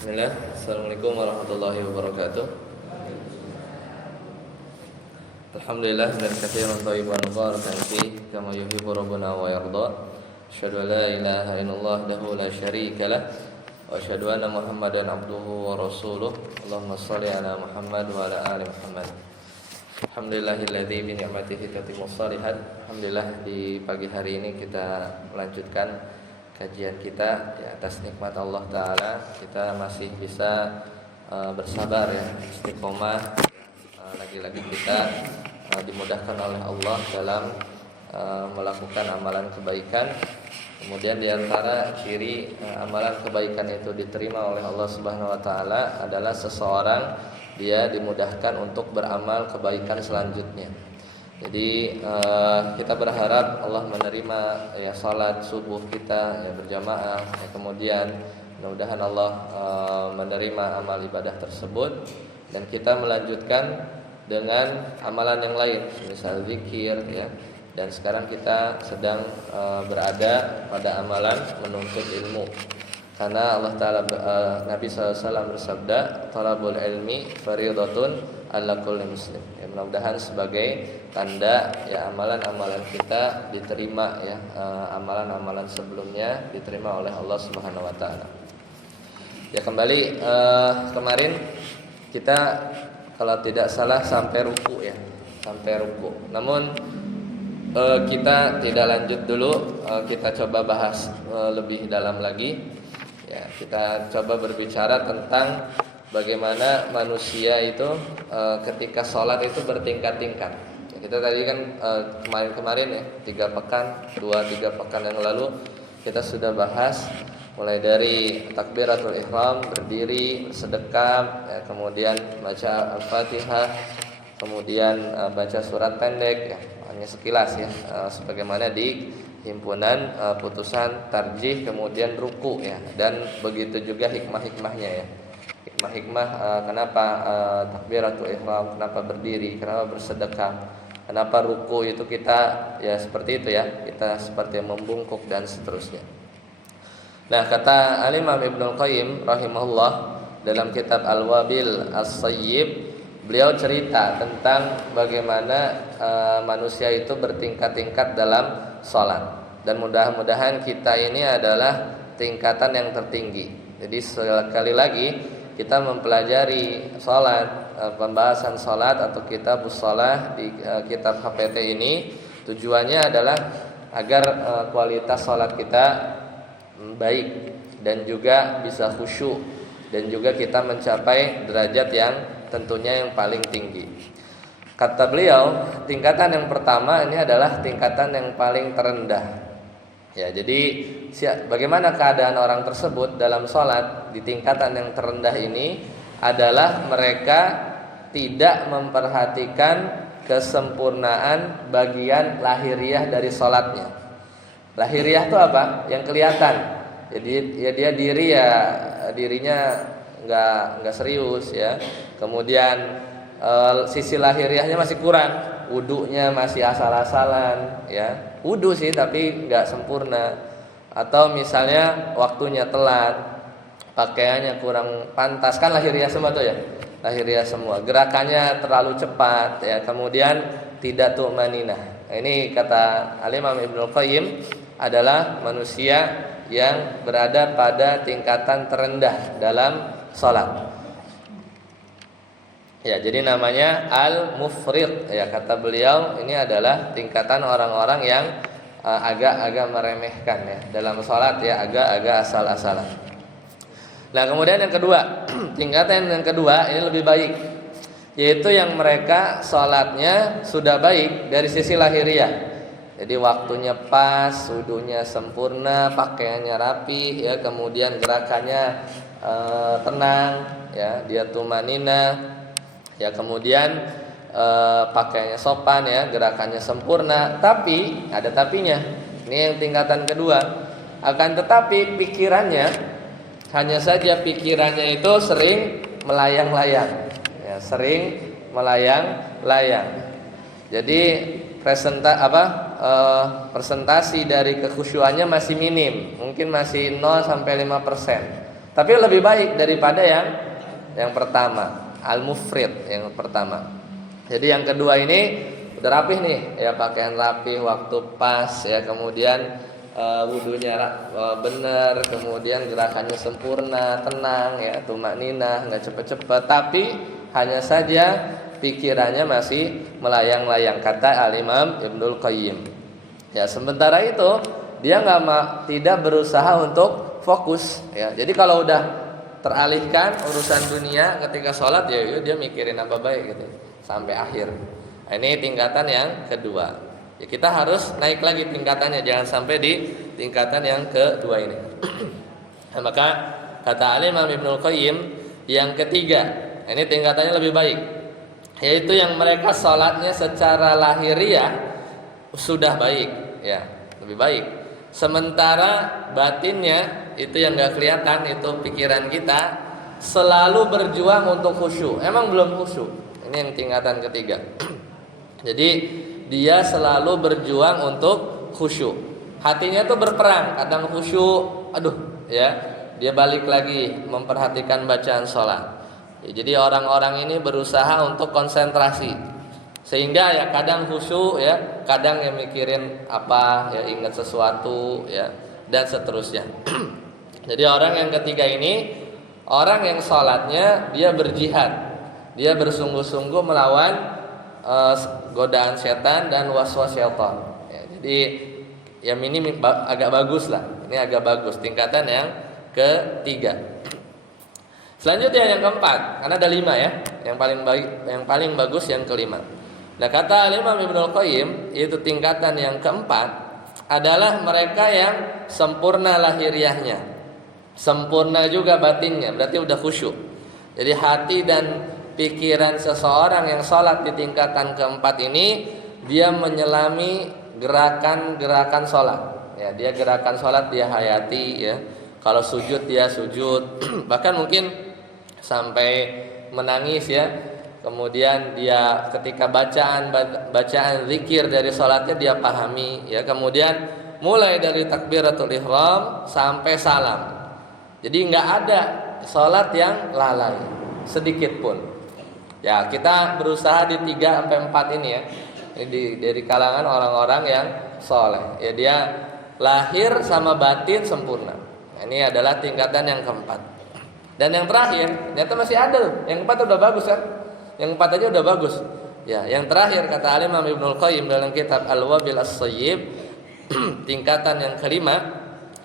Bismillah. Assalamualaikum warahmatullahi wabarakatuh. Alhamdulillah dan katsiran thayyiban mubarakan fi kama yuhibbu rabbuna wa yarda. Asyhadu an la ilaha illallah wahdahu la syarika lah wa asyhadu anna Muhammadan abduhu wa rasuluh. Allahumma shalli ala Muhammad wa ala ali Muhammad. Alhamdulillahilladzi bi ni'matihi tatimmus shalihat. Alhamdulillah di pagi hari ini kita melanjutkan kajian kita di atas nikmat Allah Ta'ala. Kita masih bisa bersabar ya, istiqomah. Lagi-lagi kita dimudahkan oleh Allah dalam melakukan amalan kebaikan. Kemudian di antara ciri amalan kebaikan itu diterima oleh Allah Subhanahu wa taala adalah seseorang dia dimudahkan untuk beramal kebaikan selanjutnya. Jadi kita berharap Allah menerima ya salat subuh kita ya berjamaah ya, kemudian mudah-mudahan Allah menerima amal ibadah tersebut dan kita melanjutkan dengan amalan yang lain misal zikir ya. Dan sekarang kita sedang berada pada amalan menuntut ilmu. Karena Allah Ta'ala Nabi SAW bersabda, talabul ilmi fardhatun 'ala kulli muslim. Ya, mudah-mudahan sebagai tanda ya amalan-amalan kita diterima ya, amalan-amalan sebelumnya diterima oleh Allah Subhanahu wa taala. Ya kembali kemarin kita kalau tidak salah sampai ruku ya, sampai ruku. Namun kita tidak lanjut dulu, kita coba bahas lebih dalam lagi. Ya, kita coba berbicara tentang bagaimana manusia itu ketika sholat itu bertingkat-tingkat. Ya, kita tadi kan kemarin-kemarin ya 3 pekan yang lalu kita sudah bahas mulai dari takbiratul ihram, berdiri, sedekap, ya, kemudian baca Al-Fatihah, kemudian baca surat pendek, ya, hanya sekilas ya, sebagaimana di himpunan putusan tarjih, kemudian ruku ya, dan begitu juga hikmah-hikmahnya ya. Hikmah-hikmah kenapa takbiratul ihram, kenapa berdiri, kenapa bersedekah, kenapa ruku itu kita ya seperti itu ya, kita seperti membungkuk dan seterusnya. Nah, kata Al-Imam Ibnul Qayyim rahimahullah dalam kitab Al-Wabil As-Sayyib, beliau cerita tentang bagaimana manusia itu bertingkat-tingkat dalam sholat. Dan mudah-mudahan kita ini adalah tingkatan yang tertinggi. Jadi sekali lagi kita mempelajari sholat, pembahasan sholat atau kitab shalah di kitab HPT ini tujuannya adalah agar kualitas sholat kita baik dan juga bisa khusyuk dan juga kita mencapai derajat yang tentunya yang paling tinggi. Kata beliau, tingkatan yang pertama ini adalah tingkatan yang paling terendah. Ya, jadi bagaimana keadaan orang tersebut dalam sholat di tingkatan yang terendah ini adalah mereka tidak memperhatikan kesempurnaan bagian lahiriah dari sholatnya. Lahiriah itu apa? Yang kelihatan. Jadi ya dia dirinya nggak serius ya. Kemudian sisi lahiriahnya masih kurang, wudunya masih asal-asalan ya, wudu sih tapi nggak sempurna, atau misalnya waktunya telat, pakaiannya kurang pantas, kan lahiriah semua tuh ya, lahiriah semua, gerakannya terlalu cepat ya, kemudian tidak tumaninah. Ini kata Al-Imam Ibnul Qayyim adalah manusia yang berada pada tingkatan terendah dalam sholat. Ya, jadi namanya al-mufrid. Ya, kata beliau ini adalah tingkatan orang-orang yang agak-agak meremehkan ya dalam sholat ya, agak-agak asal-asalan. Nah, kemudian yang kedua, tingkatan yang kedua ini lebih baik, yaitu yang mereka sholatnya sudah baik dari sisi lahiriah. Jadi waktunya pas, wudunya sempurna, pakaiannya rapi ya, kemudian gerakannya tenang ya, dia tumanina. Ya, kemudian pakaiannya sopan ya, gerakannya sempurna, tapi ada tapinya. Ini yang tingkatan kedua. Akan tetapi pikirannya hanya saja pikirannya itu sering melayang-layang. Ya, sering melayang-layang. Jadi presentasi dari kekhusyuannya masih minim, mungkin masih 0 sampai 5%. Tapi lebih baik daripada yang pertama, al-mufrid yang pertama. Jadi yang kedua ini udah rapih nih, ya pakaian rapih, waktu pas, ya kemudian wudunya benar, kemudian gerakannya sempurna, tenang, ya tumakninah, nggak cepet-cepet, tapi hanya saja pikirannya masih melayang-layang, kata Al-Imam Ibnul Qayyim. Ya sementara itu dia tidak berusaha untuk fokus, ya. Jadi kalau udah teralihkan urusan dunia ketika sholat, ya dia mikirin apa baik gitu sampai akhir. Nah, ini tingkatan yang kedua. Ya, kita harus naik lagi tingkatannya, jangan sampai di tingkatan yang kedua ini. Nah, maka kata Al-Imam Ibnul Qayyim yang ketiga, ini tingkatannya lebih baik, yaitu yang mereka sholatnya secara lahiriah sudah baik, ya lebih baik. Sementara batinnya itu yang nggak kelihatan, itu pikiran kita selalu berjuang untuk khusyuk. Emang belum khusyuk. Ini yang tingkatan ketiga. Jadi dia selalu berjuang untuk khusyuk. Hatinya tuh berperang, kadang khusyuk, ya dia balik lagi memperhatikan bacaan sholat. Ya, jadi orang-orang ini berusaha untuk konsentrasi, sehingga ya kadang khusyuk, ya kadang yang mikirin apa, ya ingat sesuatu, ya dan seterusnya. Jadi orang yang ketiga ini orang yang sholatnya dia berjihad, dia bersungguh-sungguh melawan godaan setan dan waswas syaitan. Ya, jadi yang ini agak bagus lah. Ini agak bagus tingkatan yang ketiga. Selanjutnya yang keempat, karena ada 5 ya. Yang paling baik, yang paling bagus yang kelima. Nah kata Imam Ibnul Qayyim, yaitu tingkatan yang keempat adalah mereka yang sempurna lahiriahnya, sempurna juga batinnya, berarti udah khusyuk. Jadi hati dan pikiran seseorang yang sholat di tingkatan keempat ini, dia menyelami gerakan-gerakan sholat. Ya, dia gerakan sholat dia hayati, ya. Kalau sujud dia sujud, bahkan mungkin sampai menangis, ya. Kemudian dia ketika bacaan zikir dari sholatnya dia pahami, ya. Kemudian mulai dari takbiratul ihram sampai salam. Jadi nggak ada sholat yang lalai sedikit pun. Ya, kita berusaha di 3-4 ini ya. Ini dari kalangan orang-orang yang soleh. Ya, dia lahir sama batin sempurna. Ini adalah tingkatan yang keempat. Dan yang terakhir, ternyata masih ada loh. Yang keempat udah bagus kan? Yang keempat aja udah bagus. Ya, yang terakhir kata Al-Imam Ibnul Qayyim dalam kitab Al-Wabil As-Sayyib, tingkatan yang kelima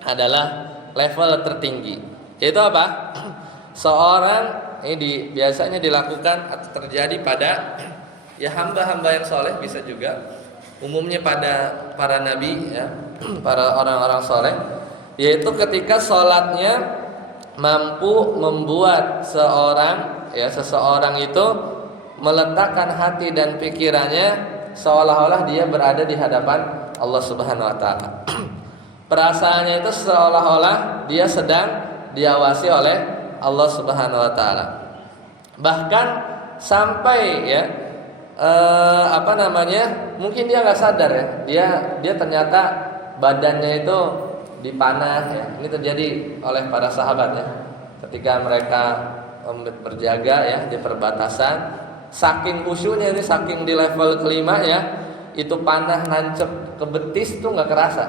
adalah level tertinggi. Yaitu apa? Seorang ini biasanya dilakukan atau terjadi pada ya hamba-hamba yang soleh, bisa juga umumnya pada para nabi, ya, para orang-orang soleh, yaitu ketika sholatnya mampu membuat seseorang itu meletakkan hati dan pikirannya seolah-olah dia berada di hadapan Allah Subhanahu wa taala. Perasaannya itu seolah-olah dia sedang diawasi oleh Allah Subhanahu wa taala. Bahkan sampai ya mungkin dia nggak sadar ya, dia ternyata badannya itu dipanah, ya. Ini terjadi oleh para sahabat ya. Ketika mereka berjaga ya di perbatasan, saking khusyuknya ini, saking di level kelima ya, itu panah nancep ke betis tuh nggak kerasa,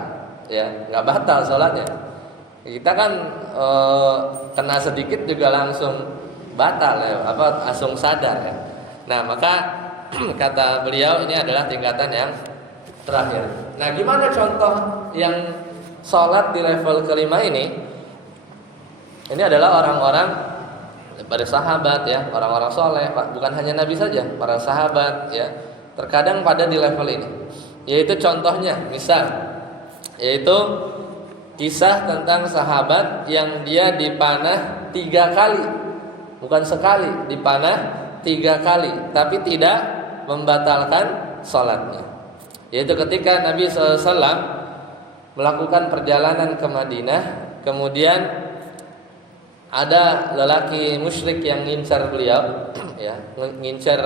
ya nggak batal sholatnya. Kita kan kena sedikit juga langsung batal ya, langsung sadar ya. Nah maka kata beliau ini adalah tingkatan yang terakhir. Nah gimana contoh yang sholat di level kelima ini? Ini adalah orang-orang pada sahabat ya, orang-orang soleh, bukan hanya Nabi saja, para sahabat ya, terkadang pada di level ini. Yaitu contohnya, misal, yaitu kisah tentang sahabat yang dia dipanah 3 kali, bukan sekali, dipanah 3 kali, tapi tidak membatalkan sholatnya. Yaitu ketika Nabi SAW melakukan perjalanan ke Madinah, kemudian ada lelaki musyrik yang ngincar beliau, ya, ngincar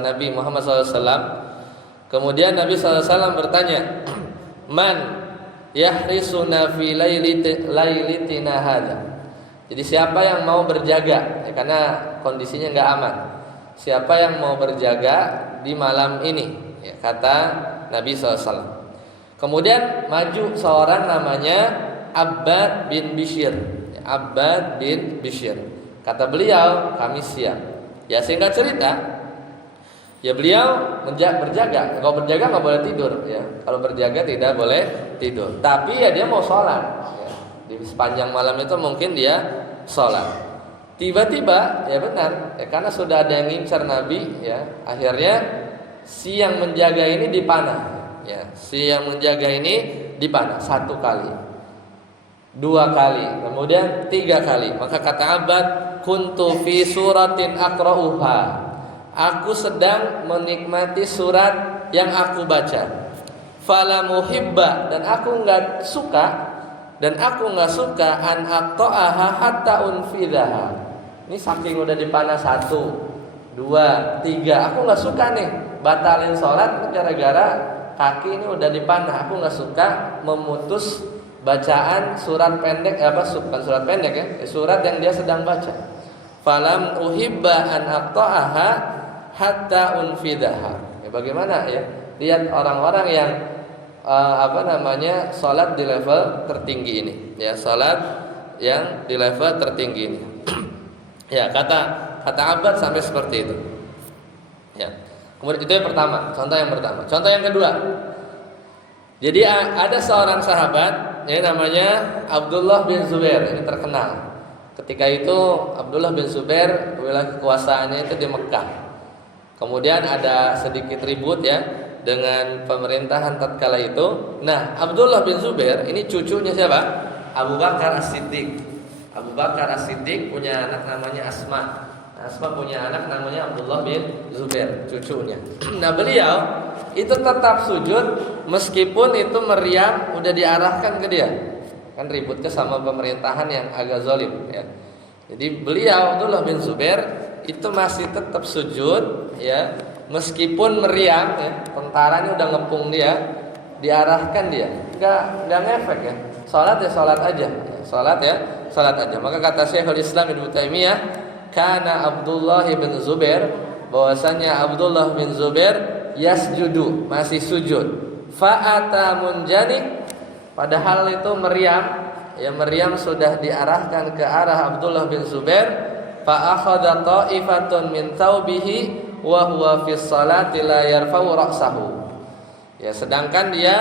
Nabi Muhammad SAW. Kemudian Nabi SAW bertanya, "Man yahrisuna fi lailatina hadza?" Jadi siapa yang mau berjaga, ya, karena kondisinya nggak aman. Siapa yang mau berjaga di malam ini, ya, kata Nabi SAW. Kemudian maju seorang namanya Abbad bin Bishr. Abbad bin Bishr. Kata beliau, kami siap. Ya singkat cerita, ya beliau berjaga. Kalau berjaga nggak boleh tidur, ya. Kalau berjaga tidak boleh tidur. Tapi ya dia mau sholat. Ya. Di sepanjang malam itu mungkin dia sholat. Tiba-tiba, ya benar, ya karena sudah ada yang ngincar Nabi, ya akhirnya si yang menjaga ini dipanah. Ya, si yang menjaga ini dipanah 1 kali, 2 kali, kemudian 3 kali. Maka kata Abbad, kuntu fi suratin aqra'uha. Aku sedang menikmati surat yang aku baca. Fala muhibba, dan aku enggak suka an aqta'aha hatta unfidaha. Ini saking udah dipanah 1, 2, 3, aku enggak suka nih batalin sholat gara-gara kaki ini udah dipanah. Aku enggak suka memutus bacaan surat pendek, bukan surat pendek ya, surat yang dia sedang baca. Falam uhibba an aqta'aha hatta unfidaha. Ya, bagaimana ya? Lihat orang-orang yang salat di level tertinggi ini, ya, salat yang di level tertinggi ini. Ya, kata Abbad sampai seperti itu. Ya. Kemudian itu yang pertama, contoh yang pertama. Contoh yang kedua. Jadi ada seorang sahabat, ya, namanya Abdullah bin Zubair, ini terkenal. Ketika itu Abdullah bin Zubair wilayah kekuasaannya itu di Mekah. Kemudian ada sedikit ribut, ya, dengan pemerintahan tatkala itu. Nah, Abdullah bin Zubair ini cucunya siapa? Abu Bakar As-Siddiq. Abu Bakar As-Siddiq punya anak namanya Asma. Asma punya anak namanya Abdullah bin Zubair, cucunya. Nah, beliau itu tetap sujud meskipun itu meriam udah diarahkan ke dia. Kan ributnya sama pemerintahan yang agak zalim, ya. Jadi beliau Abdullah bin Zubair itu masih tetap sujud, ya, meskipun meriam, ya, tentaranya udah ngepung dia, diarahkan dia. Enggak ngefek, ya. Salat ya salat aja, ya. Salat aja. Maka kata Syekhul Islam Ibnu Taimiyah, kana Abdullah bin Zubair, bahwasanya Abdullah bin Zubair yasjudu, masih sujud. Fa'ata munjanik, padahal itu meriam, ya, meriam sudah diarahkan ke arah Abdullah bin Zubair. Fa akhadha ta'ifatun min thawbihi wa huwa fi sholati la yarfa'u ra'sahu. Ya, sedangkan dia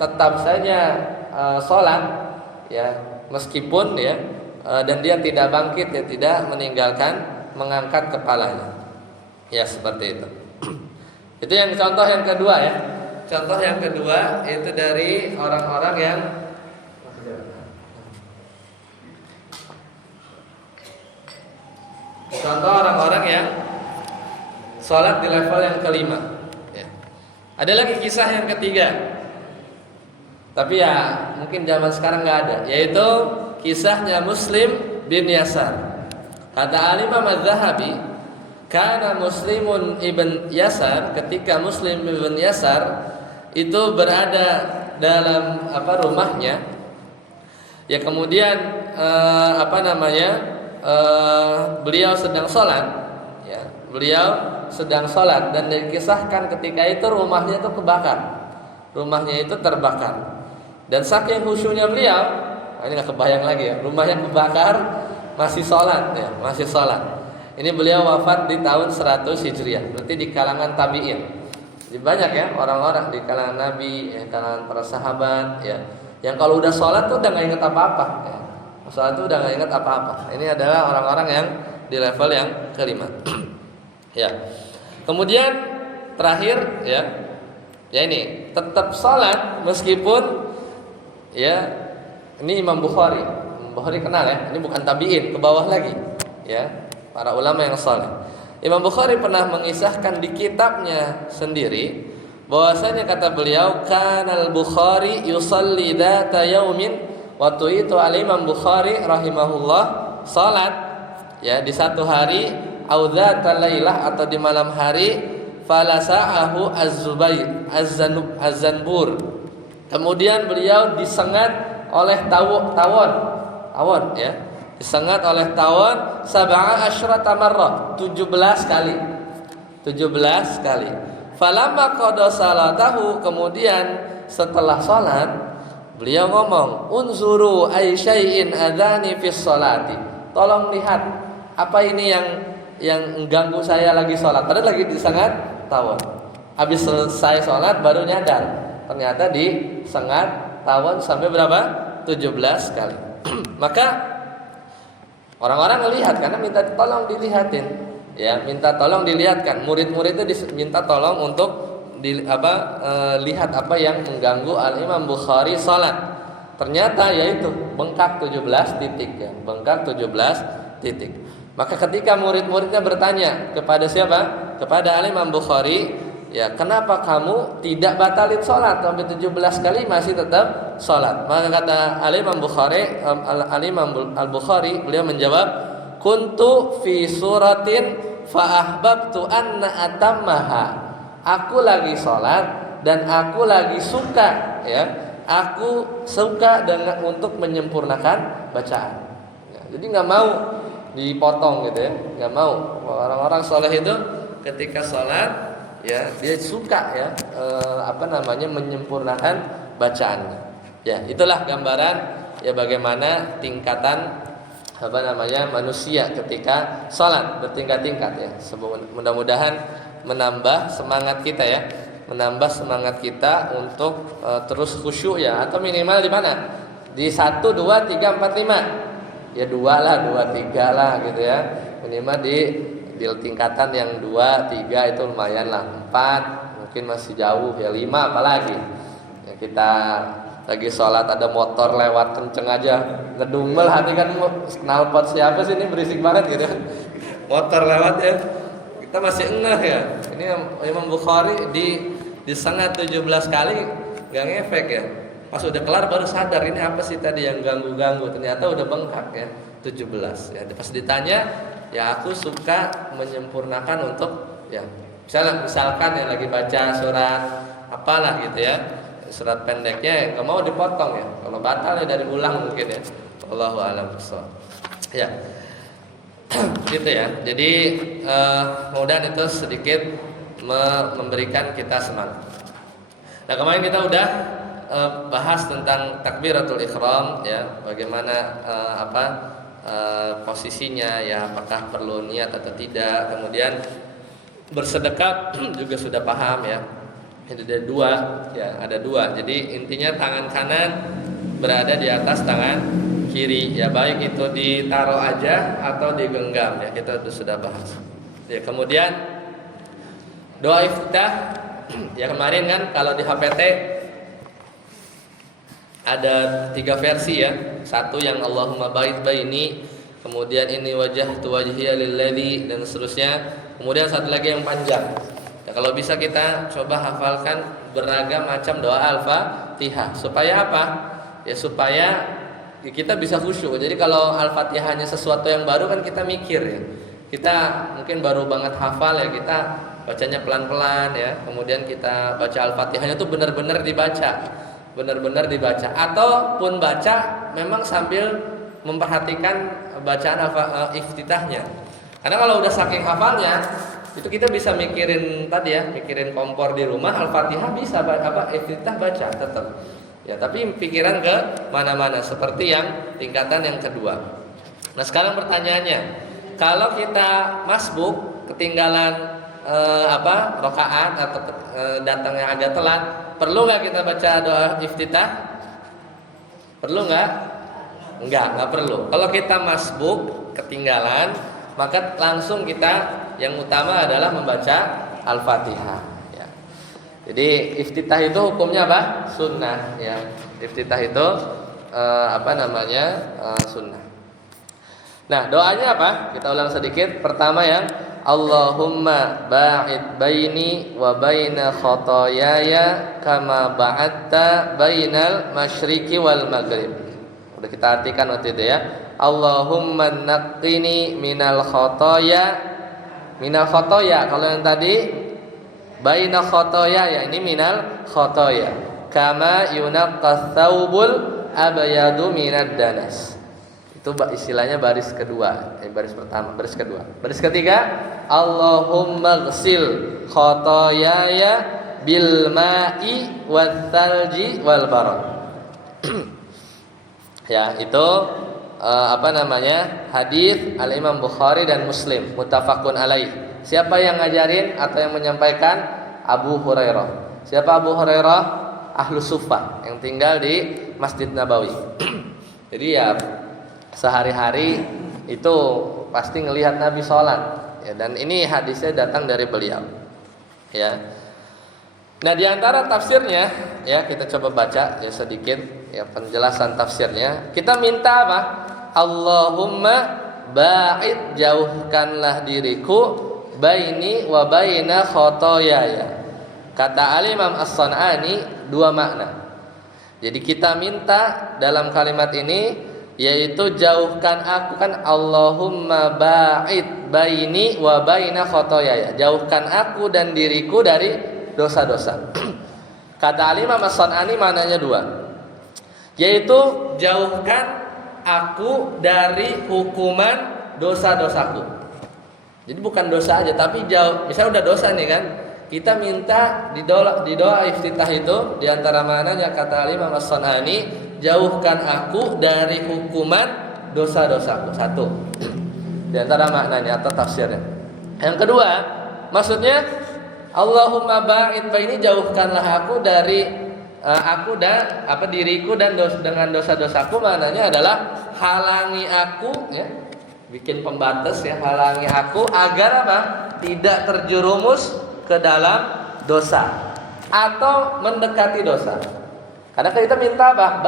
tetap saja salat, ya, meskipun, ya, dan dia tidak bangkit, dia tidak meninggalkan mengangkat kepalanya. Ya, seperti itu. Itu yang contoh yang kedua, ya. Contoh yang kedua itu dari orang-orang yang sholat di level yang kelima, ya. Ada lagi kisah yang ketiga, tapi ya mungkin zaman sekarang nggak ada, yaitu kisahnya Muslim bin Yasar. Kata Al-Imam Az-Zahabi, karena Muslimun ibn Yasar, ketika Muslim ibn Yasar itu berada dalam rumahnya, ya, kemudian beliau sedang sholat, ya, beliau sedang sholat, dan dikisahkan ketika itu rumahnya itu kebakar, rumahnya itu terbakar, dan saking khusyuknya beliau, ini nggak kebayang lagi, ya, rumahnya kebakar masih sholat, ya, masih sholat. Ini beliau wafat di tahun 100 Hijriah, berarti di kalangan tabi'in. Jadi banyak, ya, orang-orang di kalangan Nabi, ya, kalangan para sahabat, ya, yang kalau udah sholat tuh udah nggak inget apa-apa, ya. Sholat tuh udah nggak inget apa-apa. Ini adalah orang-orang yang di level yang kelima. Ya. Kemudian terakhir, ya ini tetap sholat meskipun, ya, ini Imam Bukhari. Imam Bukhari kenal, ya. Ini bukan tabi'in, ke bawah lagi, ya, para ulama yang saleh. Imam Bukhari pernah mengisahkan di kitabnya sendiri bahwasanya kata beliau, kanal Bukhari yusalli dzata yaumin, waktu itu Imam Bukhari rahimahullah salat, ya, di satu hari, au dzata lailah, atau di malam hari, falasa'ahu az-zubair az-zanbur, kemudian beliau disengat oleh tawon, ya, Disengat oleh tawon sab'a asyrata marrah, 17 kali. 17 kali. Falamma qada salatahu, kemudian setelah salat beliau ngomong, "Unzuru ay syai'in adzani fis salati." Tolong lihat apa ini yang mengganggu saya lagi salat. Padahal lagi disengat tawon. Habis selesai salat baru nyadar. Ternyata disengat tawon sampai berapa? 17 kali. Maka orang-orang melihat karena minta tolong dilihatin. Ya, minta tolong dilihatkan. Murid-murid itu minta tolong untuk lihat apa yang mengganggu Al-Imam Bukhari salat. Ternyata yaitu bengkak 17 titik ya, bengkak 17 titik. Maka ketika murid-muridnya bertanya kepada siapa? Kepada Al-Imam Bukhari, ya, kenapa kamu tidak batalin salat sampai 17 kali masih tetap salat? Maka kata Al-Imam Bukhari, Al-Imam Al-Bukhari, beliau menjawab, kuntu fi suratin fa ahbabtu anna atammaha. Aku lagi salat dan aku lagi suka, ya. Aku suka dengan untuk menyempurnakan bacaan. Ya, jadi nggak mau dipotong gitu ya, nggak mau. Orang-orang soleh itu ketika salat, ya, dia suka ya menyempurnakan bacaannya. Ya, itulah gambaran ya bagaimana tingkatan manusia ketika salat bertingkat-tingkat ya. Mudah-mudahan menambah semangat kita ya, menambah semangat kita untuk terus khusyuk ya, atau minimal di mana? Di 1 2 3 4 5. Ya 2 lah, 2 3 lah gitu ya. Minimal di tingkatan yang 2 3 itu lumayan lah. 4 mungkin masih jauh ya, 5 apalagi. Ya, kita lagi sholat ada motor lewat kenceng aja ngedumel hati kan, knalpot siapa sih ini berisik banget gitu. Motor lewat ya, kita masih engah ya. Ini Imam Bukhari disengat 17 kali gak ngefek ya. Pas udah kelar baru sadar ini apa sih tadi yang ganggu-ganggu, ternyata udah bengkak ya 17 ya. Pas ditanya ya aku suka menyempurnakan untuk ya misalkan yang lagi baca surat apalah gitu ya, surat pendeknya ya nggak mau dipotong ya, kalau batal ya dari ulang mungkin ya. Allahu a'lam bishawab. Ya gitu ya. Jadi mudah-mudahan itu sedikit memberikan kita semangat. Nah kemarin kita udah bahas tentang takbiratul ihram ya, bagaimana posisinya ya, apakah perlu niat atau tidak. Kemudian bersedekah juga sudah paham ya. Ada dua ya, ada dua. Jadi intinya tangan kanan berada di atas tangan kiri ya, baik itu ditaruh aja atau digenggam ya, kita sudah bahas. Ya kemudian doa iftitah ya, kemarin kan kalau di HPT ada 3 versi ya. Satu yang Allahumma ba'id baini, kemudian ini wajhtu wajhiya lilladzi, dan seterusnya. Kemudian satu lagi yang panjang. Ya, kalau bisa kita coba hafalkan beragam macam doa Al-Fatihah. Supaya apa? Ya supaya kita bisa khusyuk. Jadi kalau Al-Fatihahnya sesuatu yang baru kan kita mikir ya. Kita mungkin baru banget hafal ya, kita bacanya pelan-pelan ya. Kemudian kita baca Al-Fatihahnya tuh benar-benar dibaca, ataupun baca memang sambil memperhatikan bacaan iftitahnya. Karena kalau udah saking hafalnya, itu kita bisa mikirin tadi ya, mikirin kompor di rumah, Al-Fatihah bisa iftitah baca tetap. Ya, tapi pikiran ke mana-mana seperti yang tingkatan yang kedua. Nah, sekarang pertanyaannya, kalau kita masbuk ketinggalan rakaat atau datangnya agak telat, perlu nggak kita baca doa iftitah? Perlu nggak? Nggak perlu. Kalau kita masbuk ketinggalan, maka langsung kita yang utama adalah membaca Al-Fatihah. Ya. Jadi iftitah itu hukumnya apa? Sunnah. Ya. Iftitah itu sunnah. Nah doanya apa? Kita ulang sedikit. Pertama yang Allahumma ba'id baini wa baina khotoyaya kama ba'adta bainal masyriqi wal maghrib. Udah kita artikan waktu itu ya. Allahumma naqqini minal khotoya. Minal khotoya, kalau yang tadi baina khotoya ya, ini minal khotoya. Kama yunaqqas thawbul abyadu minad danas. Itu istilahnya baris kedua, baris pertama, baris kedua. Baris ketiga, Allahumma ghsil khotoyaya bil ma'i wat thalji wal barad. Ya, itu hadis Al-Imam Bukhari dan Muslim, muttafaqun alaih. Siapa yang ngajarin atau yang menyampaikan? Abu Hurairah. Siapa Abu Hurairah? Ahlu Suffah yang tinggal di Masjid Nabawi. Jadi ya sehari-hari itu pasti ngelihat Nabi sholat, ya, dan ini hadisnya datang dari beliau, ya. Nah, di antara tafsirnya, ya, kita coba baca ya sedikit ya penjelasan tafsirnya. Kita minta apa? Allahumma ba'id, jauhkanlah diriku, baini wa baina khotoyaya. Kata Al-Imam As-San'ani, dua makna. Jadi kita minta dalam kalimat ini, yaitu jauhkan aku, kan Allahumma ba'id baini wa baina khotoyaya, jauhkan aku dan diriku dari dosa-dosa. Kata Al-Imam As-San'ani maknanya dua, yaitu jauhkan aku dari hukuman dosa-dosaku. Jadi bukan dosa aja, tapi jauh. Misalnya udah dosa nih kan, kita minta di doa iftitah itu, di antara maknanya kata Imam As-San'ani, jauhkan aku dari hukuman dosa-dosaku. Satu, di antara maknanya atau tafsirnya. Yang kedua, maksudnya Allahumma ba'id baini, jauhkanlah aku dari diriku dan dengan dosa-dosaku. Maknanya adalah halangi aku, ya, bikin pembatas, ya, halangi aku agar apa? Tidak terjerumus ke dalam dosa atau mendekati dosa. Karena kita minta apa?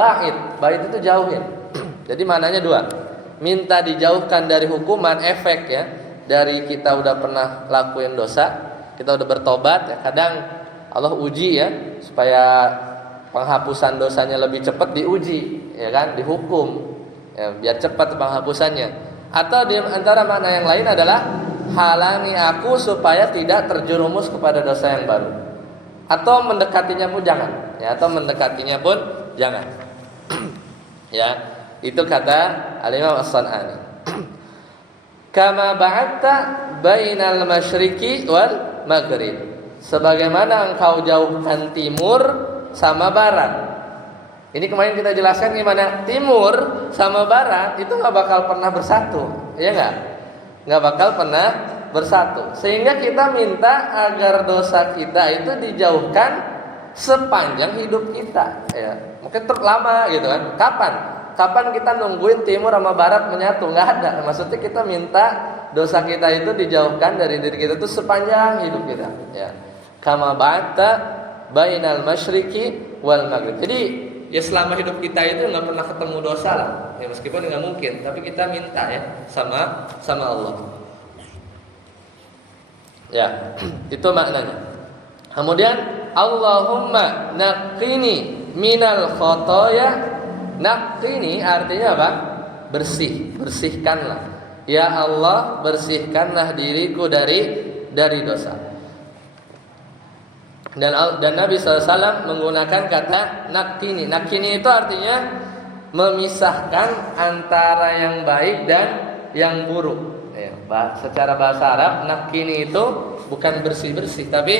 Ba'id itu jauhin. Jadi maknanya dua. Minta dijauhkan dari hukuman, efek, ya, dari kita udah pernah lakuin dosa, kita udah bertobat, ya. Kadang Allah uji, ya, supaya penghapusan dosanya lebih cepat, diuji, ya kan, dihukum, ya, biar cepat penghapusannya. Atau di antara makna yang lain adalah halangi aku supaya tidak terjerumus kepada dosa yang baru, atau mendekatinya pun jangan, ya, atau mendekatinya pun jangan. Ya, itu kata Al-Imam As-San'ani. Kama ba'adta bainal masyriqi wal maghrib, sebagaimana engkau jauhkan timur sama barat. Ini kemarin kita jelaskan gimana timur sama barat itu nggak bakal pernah bersatu, ya nggak bakal pernah bersatu. Sehingga kita minta agar dosa kita itu dijauhkan sepanjang hidup kita, ya. Mungkin terlama gitu kan. Kapan kita nungguin timur sama barat menyatu? Nggak ada. Maksudnya kita minta dosa kita itu dijauhkan dari diri kita itu sepanjang hidup kita, ya. Kama ba'ata bainal masyriqi wal maghrib. Jadi ya selama hidup kita itu nggak pernah ketemu dosa lah, ya, meskipun nggak mungkin, tapi kita minta, ya, sama Allah, ya. Itu maknanya. Kemudian Allahumma naqqini minal khotoya. Naqqini artinya apa? Bersihkanlah, ya Allah, bersihkanlah diriku dari dosa. Dan Nabi SAW menggunakan kata naqqini. Naqqini itu artinya memisahkan antara yang baik dan yang buruk, ya. Secara bahasa Arab, naqqini itu bukan bersih-bersih, tapi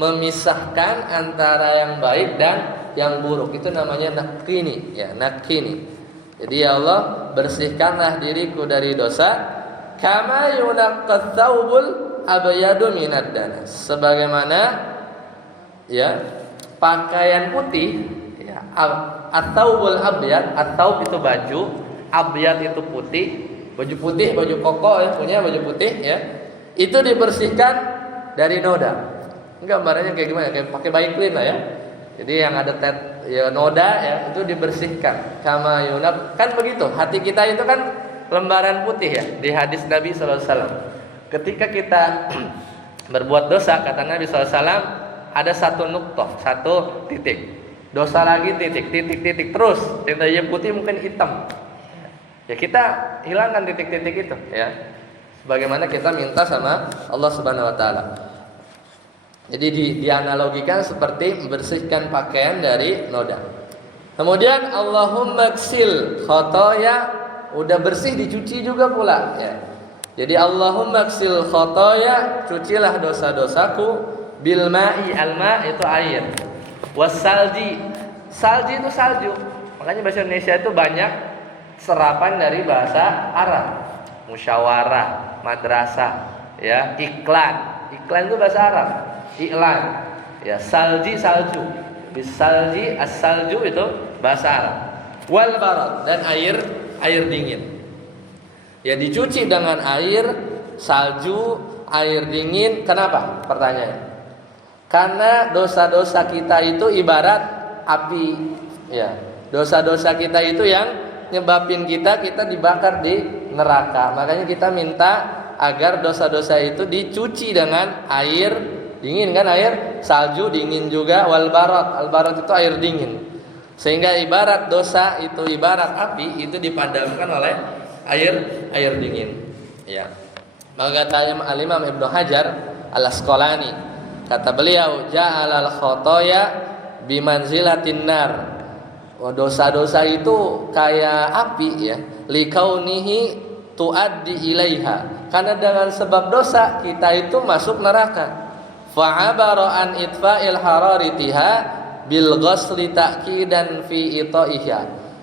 memisahkan antara yang baik dan yang buruk. Itu namanya naqqini, ya, naqqini. Jadi ya Allah, bersihkanlah diriku dari dosa, kama yunaqqat thawbul abyadu minad danas, sebagaimana, ya, pakaian putih, ya, at-thawbul abyad, at-thawb itu baju, abyad itu putih, baju putih, baju koko, ya, punya baju putih, ya, itu dibersihkan dari noda. Gambarannya kayak gimana? Kayak pakai baiklin lah, ya. Jadi yang ada noda, ya, itu dibersihkan. Kama yunaq, kan begitu. Hati kita itu kan lembaran putih, ya. Di hadis Nabi SAW, ketika kita berbuat dosa, kata Nabi SAW, ada satu nuktoh, satu titik. Dosa lagi titik terus. Titik putih mungkin hitam. Ya, kita hilangkan titik-titik itu, ya. Sebagaimana kita minta sama Allah Subhanahu wa taala. Jadi dianalogikan seperti membersihkan pakaian dari noda. Kemudian Allahumma ghsil khotoya udah bersih dicuci juga pula ya. Jadi Allahumma ksil khotoya, cucilah dosa-dosaku, bil ma'i, al-ma' itu air, wasalji, salji itu salju. Makanya bahasa Indonesia itu banyak serapan dari bahasa Arab. Musyawarah, madrasah, ya, iklan. Iklan itu bahasa Arab. Iklan. Ya, salji, salju. Bisalji, as-salju itu bahasa Arab. Wal barad, dan air dingin. Ya, dicuci dengan air, salju, air dingin. Kenapa? Pertanyaannya. Karena dosa-dosa kita itu ibarat api. Ya, dosa-dosa kita itu yang nyebabin kita dibakar di neraka. Makanya kita minta agar dosa-dosa itu dicuci dengan air dingin, kan, air salju dingin juga. Wal barad, al barad itu air dingin. Sehingga ibarat dosa itu ibarat api, itu dipadamkan oleh air dingin. Ya. Maka kata Al-Imam Ibnu Hajar Al-Asqalani, kata beliau, ja'alal khotoya bimanzilatin nar. Dosa-dosa itu kayak api ya, likaunihi tuaddi ilaiha. Karena dengan sebab dosa kita itu masuk neraka. Fa'abara an itfa'il hararitiha bil ghusli ta'kidan fi itaiha.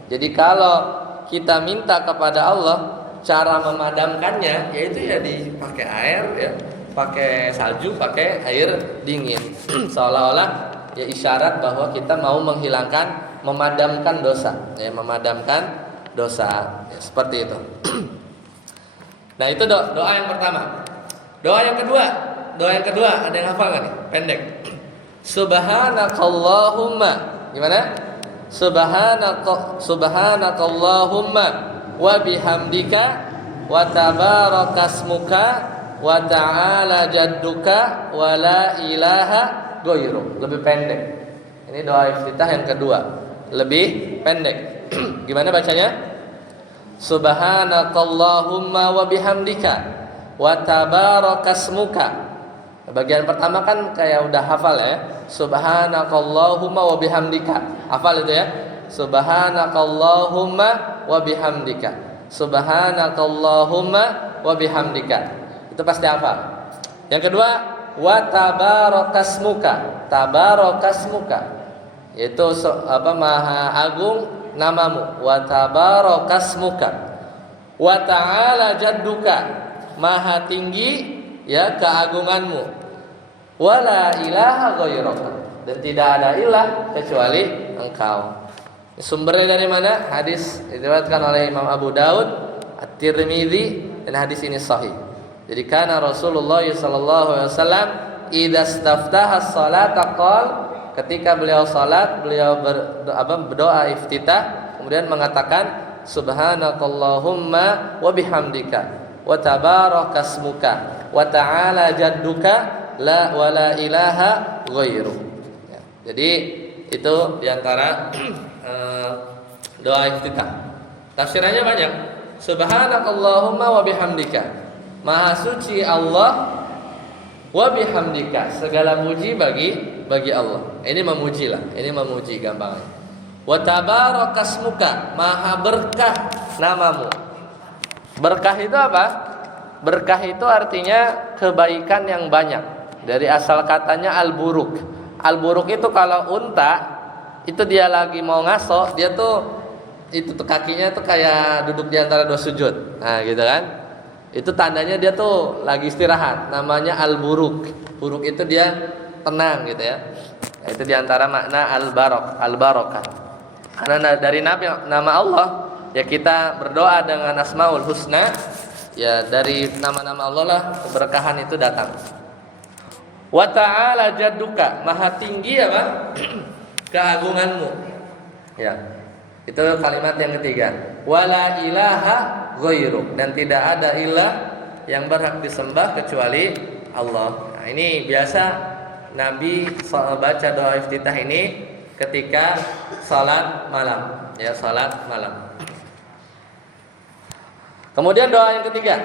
Jadi kalau kita minta kepada Allah cara memadamkannya, yaitu ya dipakai air ya, pakai salju, pakai air dingin. Seolah-olah ya isyarat bahwa kita mau menghilangkan, memadamkan dosa, ya, memadamkan dosa, ya, seperti itu. Nah, itu doa yang pertama. Doa yang kedua ada yang hafal nggak nih? Pendek. Subhanakallahumma, gimana? Subhanakallahumma wa bihamdika wa tabarakasmuka wa ta'ala jadduka wa la ilaha ghairu. Lebih pendek. Ini doa iftitah yang kedua, lebih pendek. Gimana bacanya? Subhanakallahumma wa bihamdika wa tabarakasmuka. Bagian pertama kan kayak udah hafal ya. Subhanakallahumma wa bihamdika. Hafal itu ya. Subhanakallahumma wa bihamdika. Subhanakallahumma wa bihamdika. Itu pasti hafal. Yang kedua, wa tabarakasmuka. Tabarakasmuka. Itu maha agung namamu. Wa tabarakasmuka. Wa ta'ala jadduka. Maha tinggi ya keagunganmu. Wala ilaha ghairaka, dan tidak ada ilah kecuali engkau. Sumbernya dari mana? Hadis diriwayatkan oleh Imam Abu Daud, At-Tirmidzi, dan hadis ini sahih. Jadi kana Rasulullah sallallahu alaihi wasallam idza istaftaha as-salata qala, ketika beliau salat beliau berdoa iftitah kemudian mengatakan subhanakallahumma wa bihamdika wa tabarakasmuka wa ta'ala jadduka la wala ilaha ghairu. Ya, jadi itu diantara doa iftitah. Tafsirannya banyak. Subhanakallahumma wa bihamdika. Maha suci Allah, wa bihamdika. Segala puji bagi Allah. Ini memuji lah. Ini memuji gampangnya. Wa tabarakasmuka. Maha berkah namamu. Berkah itu apa? Berkah itu artinya kebaikan yang banyak. Dari asal katanya al-buruk. Al-buruk itu kalau unta itu dia lagi mau ngaso, dia tuh itu tuh kakinya tuh kayak duduk di antara dua sujud. Nah, gitu kan? Itu tandanya dia tuh lagi istirahat. Namanya al-buruk. Buruk itu dia tenang gitu ya. Nah, itu di antara makna al-barakah. Karena dari nama Allah ya kita berdoa dengan Asmaul Husna. Ya dari nama-nama Allah lah keberkahan itu datang. Wa ta'ala jadduka, maha tinggi apa? Keagunganmu. Ya. Itu kalimat yang ketiga. Wala ilaha ghairu, dan tidak ada ilah yang berhak disembah kecuali Allah. Nah, ini biasa Nabi baca doa iftitah ini ketika salat malam, ya, salat malam. Kemudian doa yang ketiga,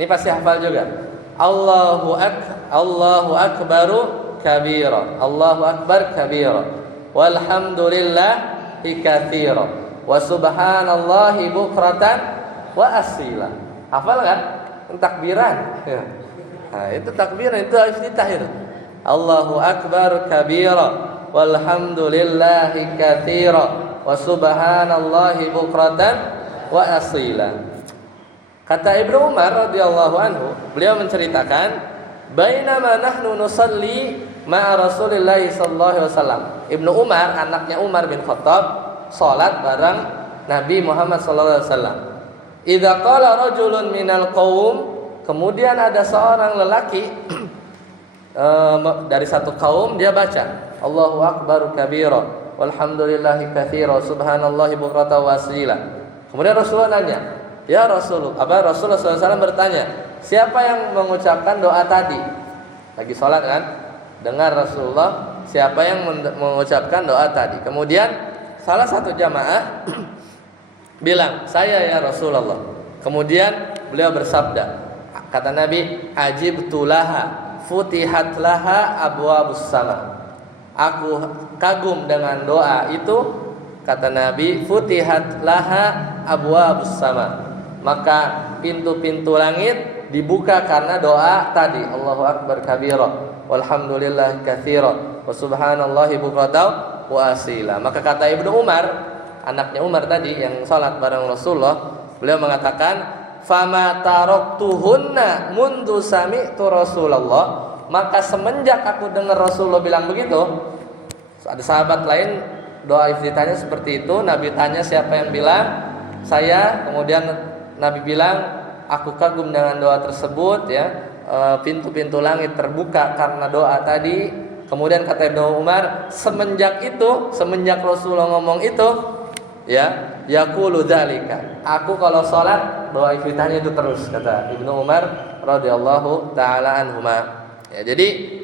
ini pasti hafal juga. Allahu akbaru kabira. Allahu akbar kabira. Walhamdulillahi katsira. Wa subhanallahi bukratan wa asila. Hafal kan? Takbiran. Ya. Nah, itu takbiran, itu iftitah itu. Allahu akbar kabira walhamdulillahi katsira wa subhanallahi bukratan wa asila. Kata Ibnu Umar radhiyallahu anhu, beliau menceritakan, bainama nahnu nusalli ma'a Rasulillah sallallahu alaihi wasallam. Ibnu Umar, anaknya Umar bin Khattab, salat bareng Nabi Muhammad sallallahu alaihi wasallam. Idza qala rajulun minal qaum, kemudian ada seorang lelaki dari satu kaum, dia baca Allahu akbar kabira walhamdulillahi katsira subhanallahi bukratan wa asila. Kemudian Rasulullah nanya, ya Rasulullah, Rasulullah SAW bertanya, siapa yang mengucapkan doa tadi? Lagi sholat kan? Dengar Rasulullah, siapa yang mengucapkan doa tadi? Kemudian salah satu jamaah bilang, saya ya Rasulullah. Kemudian beliau bersabda, kata Nabi, ajibtu laha futihat laha abwabus sama. Aku kagum dengan doa itu, kata Nabi, futihat laha abwabus sama. Maka pintu-pintu langit dibuka karena doa tadi, Allahu akbar kabira walhamdulillah katsira wa subhanallahi bukratan wa asila. Maka kata Ibnu Umar, anaknya Umar tadi yang salat bareng Rasulullah, beliau mengatakan, fama taraktuhunna mundu sami'tu Rasulullah. Maka semenjak aku dengar Rasulullah bilang begitu, ada sahabat lain doa iftitahnya seperti itu. Nabi tanya siapa yang bilang, saya. Kemudian Nabi bilang, aku kagum dengan doa tersebut ya. Pintu-pintu langit terbuka karena doa tadi. Kemudian kata Ibnu Umar, semenjak itu, semenjak Rasulullah ngomong itu, ya, yaqulu dzalika. Aku kalau salat doa iftitahnya itu terus, kata Ibnu Umar radhiyallahu taala anhuma. Ya, jadi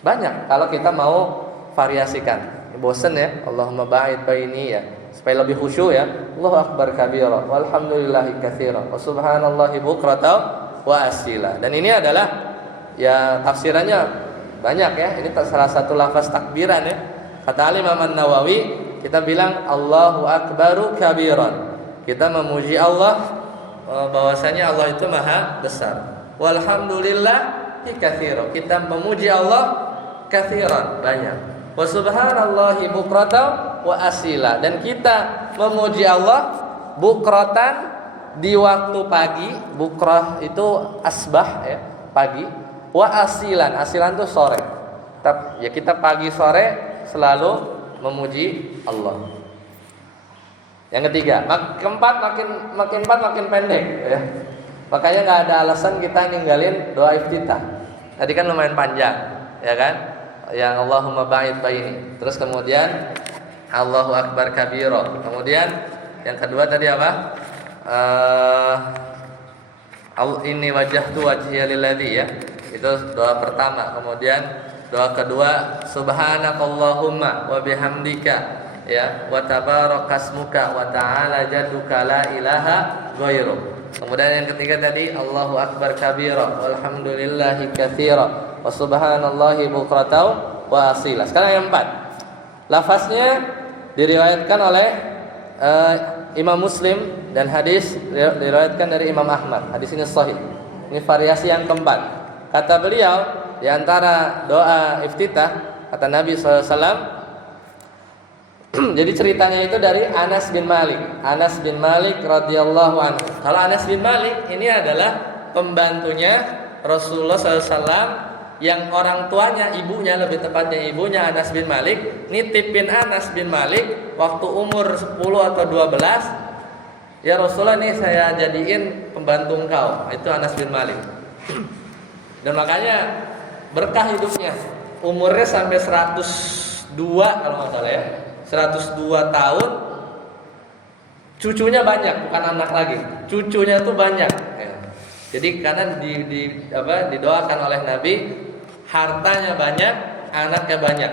banyak kalau kita mau variasikan. Bosan ya, Allahumma ba'id baini ya, supaya lebih khusyuk ya. Allahu akbar kabira walhamdulillahi katsira wa subhanallahi bukratan wa asila. Dan ini adalah ya tafsirannya banyak ya. Ini salah satu lafaz takbiran ya. Kata Imam An-Nawawi, kita bilang Allahu akbaru kabiran. Kita memuji Allah bahwasanya Allah itu maha besar. Walhamdulillah katsira. Kita memuji Allah katsiran, banyak. Wa subhanallahi bukratan wa asila. Dan kita memuji Allah bukratan di waktu pagi. Bukrah itu asbah ya, pagi. Wa asilan, asilan itu sore. Ya kita pagi sore selalu memuji Allah. Yang ketiga, keempat makin pendek ya. Makanya nggak ada alasan kita ninggalin doa iftitah. Tadi kan lumayan panjang, ya kan? Yang Allahumma ba'id baini. Terus kemudian Allahu akbar kabira. Kemudian yang kedua tadi apa? Inni wajjahtu wajhiya lilladzi ya. Itu doa pertama. Kemudian doa kedua, subhanakallahumma wa bihamdika ya, wa tabarakasmuka wa ta'ala jadduka la ilaha ghairuk. Kemudian yang ketiga tadi Allahu akbar kabira walhamdulillahi katsira wa subhanallahi bukratan wa asila. Sekarang yang empat, lafaznya diriwayatkan oleh Imam Muslim dan hadis diriwayatkan dari Imam Ahmad. Hadis ini sahih. Ini variasi yang keempat. Kata beliau, di antara doa iftitah, kata Nabi SAW, jadi ceritanya itu dari Anas bin Malik. Anas bin Malik radhiyallahu anhu. Kalau Anas bin Malik ini adalah pembantunya Rasulullah SAW, yang orang tuanya, ibunya, lebih tepatnya ibunya Anas bin Malik, nitipin Anas bin Malik waktu umur 10 atau 12. Ya Rasulullah, nih saya jadiin pembantu engkau. Itu Anas bin Malik. Dan makanya berkah hidupnya. Umurnya sampai 102 kalau nggak salah ya. 102 tahun, cucunya banyak, bukan anak lagi, cucunya tuh banyak. Ya. Jadi karena didoakan oleh Nabi, hartanya banyak, anaknya banyak.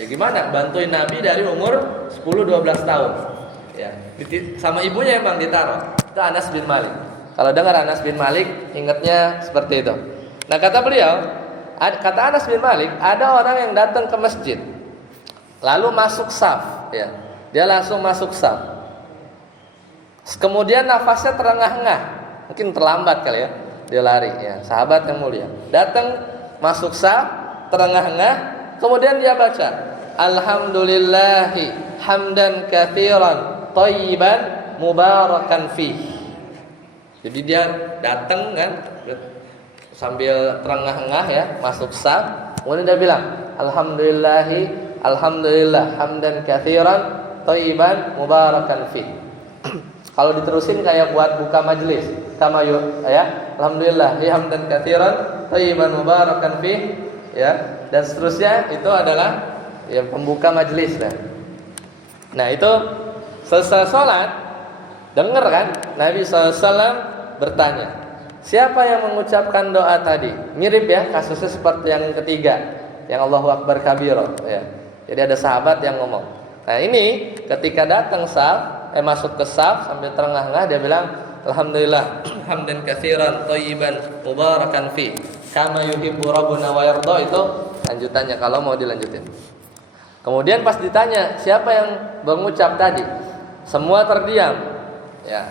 Ya gimana? Bantuin Nabi dari umur 10-12 tahun. Ya, sama ibunya emang ditaruh. Itu Anas bin Malik. Kalau dengar Anas bin Malik, ingatnya seperti itu. Nah kata beliau, kata Anas bin Malik, ada orang yang datang ke masjid, lalu masuk saf, ya. Dia langsung masuk saf. Kemudian nafasnya terengah-engah, mungkin terlambat kali ya, dia lari ya, sahabat yang mulia. Datang masuk saf, terengah-engah, kemudian dia baca alhamdulillahi hamdan katsiran thayyiban mubarakan fih. Jadi dia datang kan sambil terengah-engah ya, masuk saf, kemudian dia bilang alhamdulillah hamdan katsiran thayyiban mubarakan fi. Kalau diterusin kayak buat buka majelis, kama ya, alhamdulillah hamdan katsiran thayyiban mubarakan fi ya, dan seterusnya itu adalah ya pembuka majelis lah. Nah, itu selesai salat, dengar kan Nabi SAW bertanya, siapa yang mengucapkan doa tadi? Mirip ya kasusnya seperti yang ketiga, yang Allahu Akbar kabiro ya. Jadi ada sahabat yang ngomong. Nah, ini ketika datang saf, masuk ke saf sambil terengah-engah, dia bilang alhamdulillah hamdan katsiran thayyiban mubarakan fi kama yuhibbu rabbuna wa yarda. Itu lanjutannya kalau mau dilanjutin. Kemudian pas ditanya siapa yang mengucap tadi, semua terdiam ya.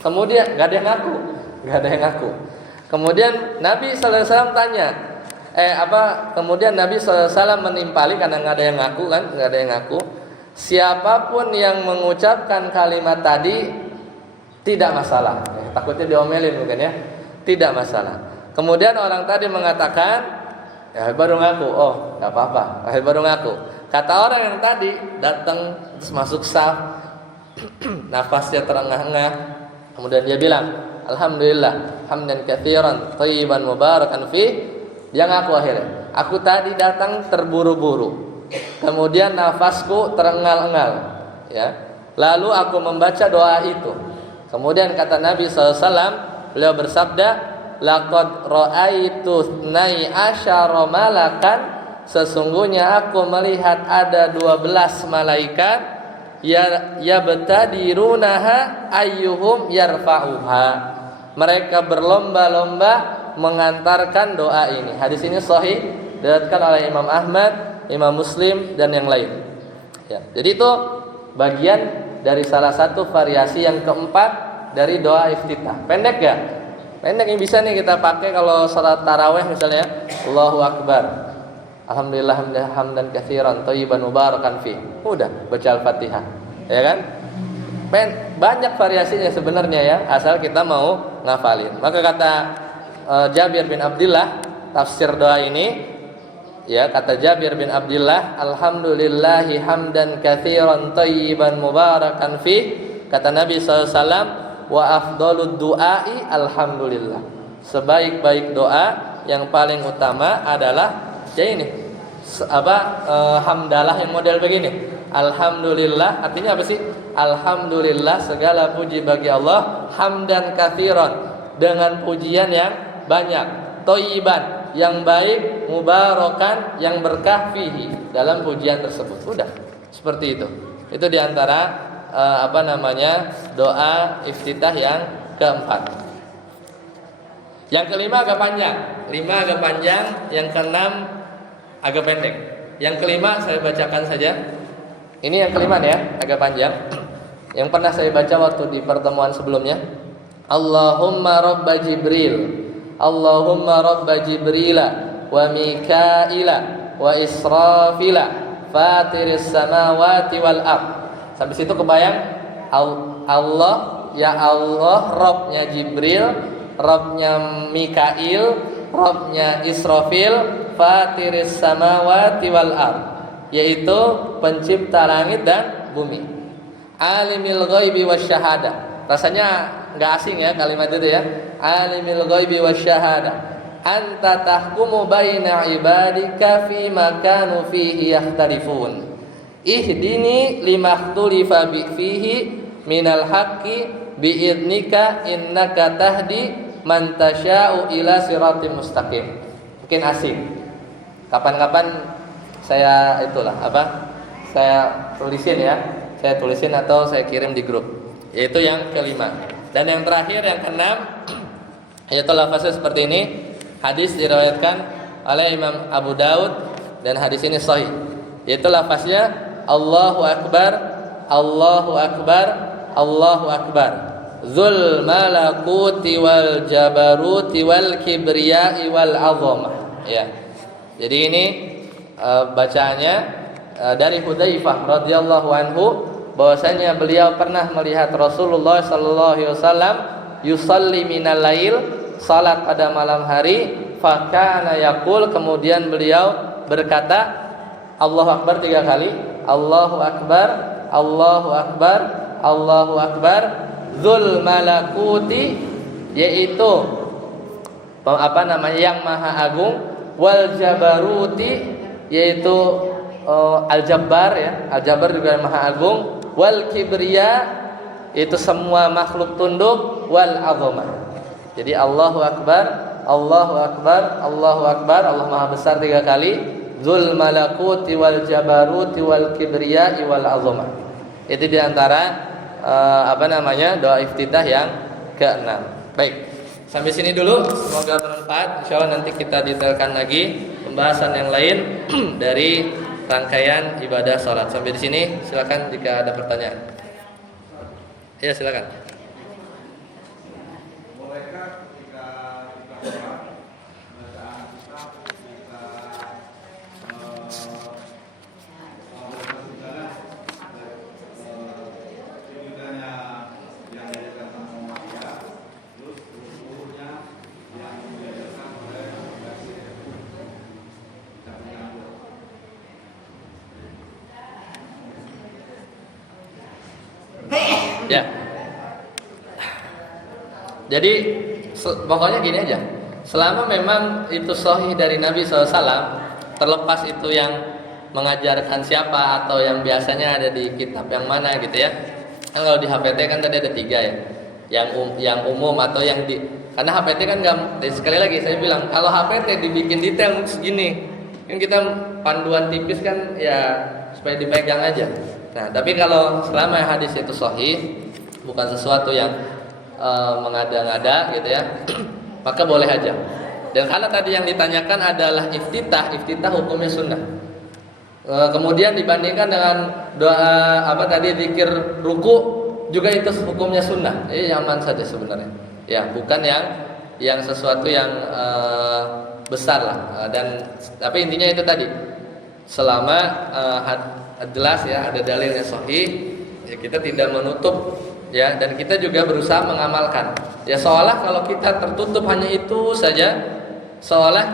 Kemudian nggak ada yang ngaku. Kemudian Nabi SAW tanya, Kemudian Nabi SAW menimpali karena nggak ada yang ngaku kan, nggak ada yang ngaku. Siapapun yang mengucapkan kalimat tadi tidak masalah. Takutnya diomelin mungkin ya, tidak masalah. Kemudian orang tadi mengatakan, ya baru ngaku, oh nggak apa-apa, baru ngaku. Kata orang yang tadi datang terus masuk saf, nafasnya terengah-engah. Kemudian dia bilang, alhamdulillah hamdan katsiran thayyiban mubarakan fi. Dia ngaku akhirnya, aku tadi datang terburu-buru, kemudian nafasku terengal-engal ya. Lalu aku membaca doa itu. Kemudian kata Nabi SAW, beliau bersabda, laqad ra'aitu 12 malakan, sesungguhnya aku melihat ada 12 malaikat ya betadirunaha ayyuhum yarfa'uha. Mereka berlomba-lomba mengantarkan doa ini. Hadis ini sahih, diriwayatkan oleh Imam Ahmad, Imam Muslim dan yang lain. Ya, jadi itu bagian dari salah satu variasi yang keempat dari doa iftitah. Pendek gak? Pendek yang bisa nih kita pakai kalau salat tarawih misalnya, Allahu Akbar. Alhamdulillah hamdan katsiran thayyiban mubarakan fi. Udah baca Al-Fatihah. Ya kan? Banyak variasinya sebenarnya ya, asal kita mau ngafalin. Maka kata Jabir bin Abdullah tafsir doa ini, ya kata Jabir bin Abdullah, alhamdulillahi hamdan katsiran thayyiban mubarakan fi. Kata Nabi SAW, wa afdalud du'ai alhamdulillah. Sebaik-baik doa yang paling utama adalah ya ini hamdalah yang model begini. Alhamdulillah artinya apa sih? Alhamdulillah segala puji bagi Allah, hamdan katsiran dengan pujian yang banyak, thayyiban yang baik, mubarakan yang berkah fihi dalam pujian tersebut. Udah seperti itu. Itu diantara doa iftitah yang keempat. Yang kelima agak panjang, 5 agak panjang, yang keenam agak pendek. Yang kelima saya bacakan saja. Ini yang kelima nih ya, agak panjang. Yang pernah saya baca waktu di pertemuan sebelumnya. Allahumma rabba Jibril, Allahumma rabba Jibrila wa Mikaila wa Israfila fatiris samawati wal ard. Sampai situ kebayang Allah, ya Allah, Rabbnya Jibril, Rabbnya Mikail, Rabbnya Israfil, fatiris samawati wal ard, yaitu pencipta langit dan bumi. Alimil ghaibi wasyahada. Rasanya enggak asing ya kalimat itu ya. Alimil ghaibi wasyahada. Anta tahkumu baina ibadika fi ma kanu fihi yakhtalifun. Ihdini limakhtulifa fihi minal haqqi biidnika innaka tahdi man tasya'u ila siratim mustaqim. Mungkin asing. Kapan-kapan saya saya tulisin ya. Saya tulisin atau saya kirim di grup. Yaitu yang kelima. Dan yang terakhir yang keenam, yaitu lafaznya seperti ini. Hadis diriwayatkan oleh Imam Abu Daud dan hadis ini sahih. Yaitu lafaznya Allahu Akbar, Allahu Akbar, Allahu Akbar. Dzul malakuti wal jabaruti wal kibriya'i wal 'azamah. Ya. Jadi ini bacaannya dari Hudzaifah radhiyallahu anhu bahwasanya beliau pernah melihat Rasulullah sallallahu alaihi wasallam yusalli minal lail, salat pada malam hari, fakana yaqul, kemudian beliau berkata Allahu akbar 3 kali, Allahu akbar, Allahu akbar, Allahu akbar, dzul malakuti, yaitu yang maha agung, wal jabaruti, yaitu al-jabbar ya, al-jabbar juga yang maha agung, wal kibriya, itu semua makhluk tunduk, wal 'azamah. Jadi Allahu akbar, Allahu akbar, Allahu akbar, Allah maha besar 3 kali, dzul malakuti wal jabaruti wal kibriya wal 'azamah. Itu diantara doa iftitah yang ke-6. Baik, sampai sini dulu, semoga bermanfaat. Insyaallah nanti kita detailkan lagi pembahasan yang lain dari rangkaian ibadah salat. Sampai di sini, silakan jika ada pertanyaan. Ya, silakan. Bolehkah ketika kita sholat bacaan kita tidurnya yang diajarkan sama manusia, terus rukunya yang diajarkan oleh versi kita mencampur. Ya. Jadi pokoknya gini aja. Selama memang itu sahih dari Nabi SAW, terlepas itu yang mengajarkan siapa atau yang biasanya ada di kitab yang mana gitu ya. Kan kalau di HPT kan tadi ada 3 ya. Yang umum atau yang di, karena HPT kan nggak, sekali lagi saya bilang kalau HPT dibikin detail segini, kan kita panduan tipis kan ya supaya dipegang aja. Nah, tapi kalau selama hadis itu sahih, bukan sesuatu yang mengada-ngada gitu ya, maka boleh aja. Dan karena tadi yang ditanyakan adalah iftitah hukumnya sunnah. Kemudian dibandingkan dengan doa zikir ruku juga itu hukumnya sunnah. Aman saja sebenarnya. Ya, bukan yang sesuatu yang besar lah. Tapi intinya itu tadi. Selama jelas ya ada dalilnya sahih, ya kita tidak menutup ya, dan kita juga berusaha mengamalkan. Ya seolah kalau kita tertutup hanya itu saja, seolah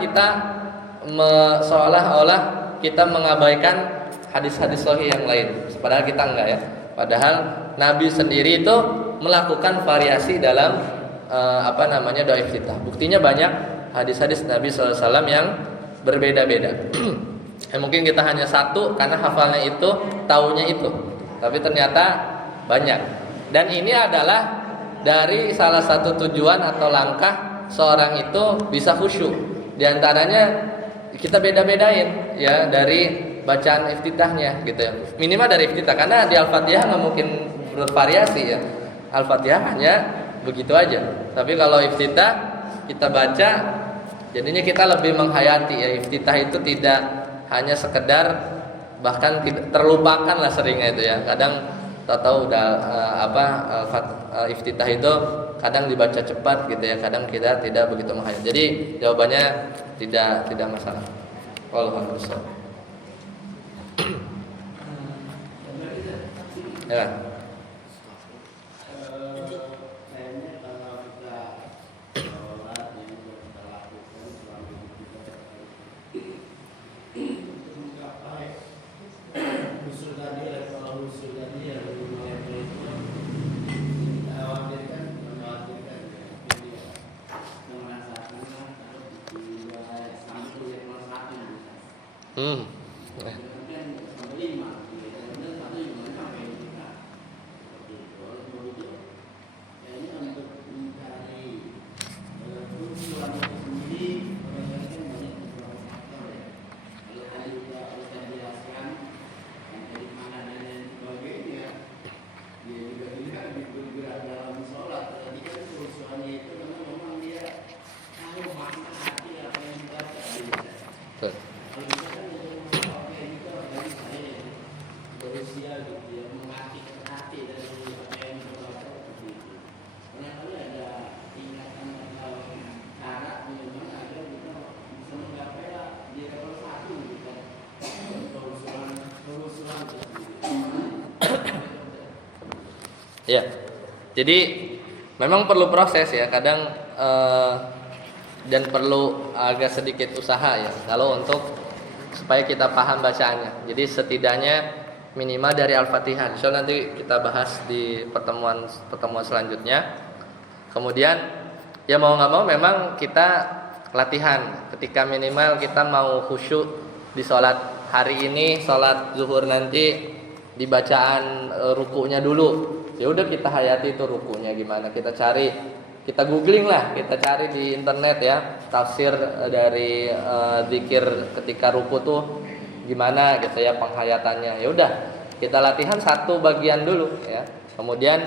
kita mengabaikan hadis-hadis sahih yang lain. Padahal kita enggak ya. Padahal Nabi sendiri itu melakukan variasi dalam doa iftitah. Buktinya banyak hadis-hadis Nabi SAW yang berbeda-beda. Mungkin kita hanya satu karena hafalnya itu, taunya itu. Tapi ternyata banyak. Dan ini adalah dari salah satu tujuan atau langkah seorang itu bisa khusyuk. Di antaranya kita beda-bedain ya dari bacaan iftitahnya gitu ya. Minimal dari iftitah, karena di Al-Fatihah nggak mungkin bervariasi ya. Al-Fatihah hanya begitu aja. Tapi kalau iftitah kita baca, jadinya kita lebih menghayati ya. Iftitah itu tidak hanya sekedar, bahkan terlupakan lah seringnya itu ya. Kadang tahu udah iftitah itu kadang dibaca cepat gitu ya, kadang kita tidak begitu menghayati. Jadi jawabannya tidak masalah. Wallahu a'lam. Ya. Ya. Jadi memang perlu proses ya, kadang dan perlu agak sedikit usaha ya kalau untuk supaya kita paham bacaannya. Jadi setidaknya minimal dari Al-Fatihah. Insya Allah nanti kita bahas di pertemuan selanjutnya. Kemudian ya mau nggak mau memang kita latihan. Ketika minimal kita mau khusyuk di sholat hari ini, sholat zuhur nanti di bacaan rukunya dulu. Ya udah kita hayati itu rukunya gimana. Kita cari, kita googling lah, kita cari di internet ya tafsir dari zikir ketika ruku tuh gimana gitu ya penghayatannya. Ya udah kita latihan satu bagian dulu ya. Kemudian